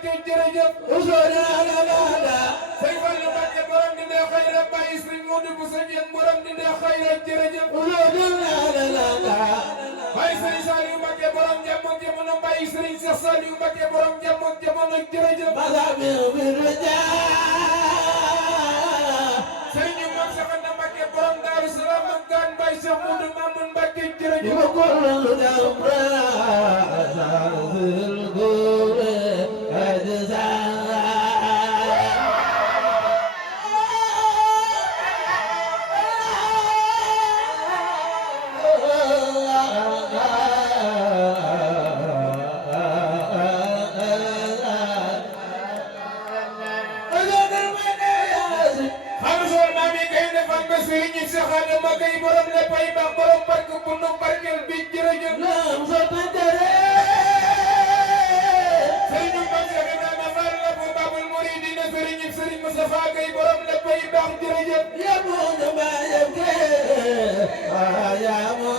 Mbacke jërëjëf usona la la la Sëñ Fallu Mbacke borom di ne xayra Baye Sëñ Modou bu Sëñ borom di ne xayra jërëjëf usona la la la Baye Sëñ Saliou Mbacke borom jàmm ak jamono Baye Sëñ Cheikh Saliou Mbacke borom jàmm ak jamono jërëjëf Sëriñ Mame Cheikh Anta Mbacke borom Daaru Salaam ak Gaan Baye Cheikh Modou Mamoun Mbacke jërëjëf Sëriñ Cheikh Adama Gaye borom le pay ba borom barke bu nu barkel bi jërëjëf lam so tandere Sëriñ Mame Cheikh Ibrahima Fall la bu Babul Mouridina Sëriñ Moustapha Gaye borom le pay ba jërëjëf ya mo ma yake ya mo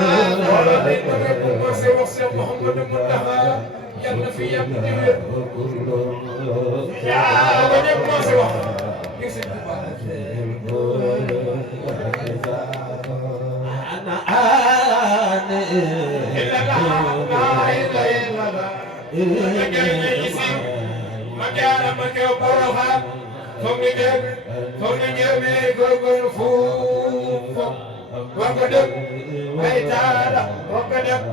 Allah leen ma ngay commencé wax Cheikh Mouhamadou Mountakha yal na fi yàgg di wér yaa ba ñëpp commencé wax ngir sëñ Touba ma jaara ma kew Porokhane foog nga ñëw foog nga ñëwee góorgóorlu fuuf wax nga dëgg ay taala wax nga dëgg